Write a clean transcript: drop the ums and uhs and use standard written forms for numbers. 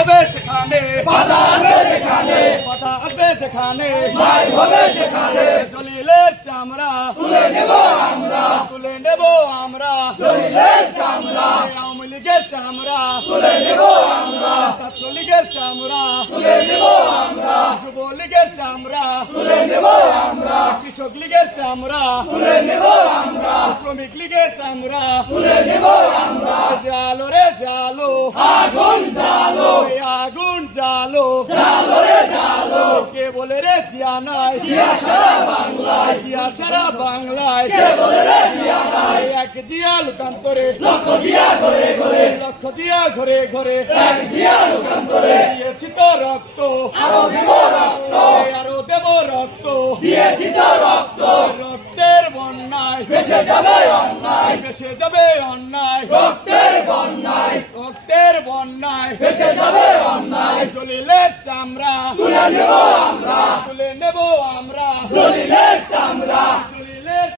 হবে সেখানে বাধা আসবে যেখানে বাধা আসবে যেখানে মাই হবে সেখানে জলিলের চামড়া তুলে নেব আমরা তুলে নেব আমরা জলিলের চামড়া আওয়ামী লীগের চামড়া তুলে নেব আমরা ছাত্রলীগের চামড়া তুলে নেব আমরা যুবলীগের চামড়া তুলে নেব আমরা কৃষক লীগের চামড়া তুলে নেব আমরা শ্রমিক লীগের চামড়া তুলে নেব আমরা জালো রে জালো আগুন জ্বালো আগুন জালো জ্বালো রে জ্বালো কে বলে রে জিয়া নাই জিয়া সারা বাংলায় জিয়া সারা বাংলায় কে বলে রে জিয়া নাই এক জিয়া লোকান্তরে লক্ষ জিয়া ঘরে ঘরে লক্ষ জিয়া ঘরে ঘরে এক জিয়া লোকান্তরে দিয়েছি তো রক্ত আরো দিব রক্ত আরো দেব রক্ত দিয়েছি তো রক্ত রক্তের বন্যায় ভেসে যাবে অন্যায় ভেসে যাবে অন্যায় রক্তের বন্যায় রক্তের বন্যায় ভেসে যাবে অন্যায় জলিলের চামড়া তুলে নেব আমরা তুলে নেব আমরা তুলে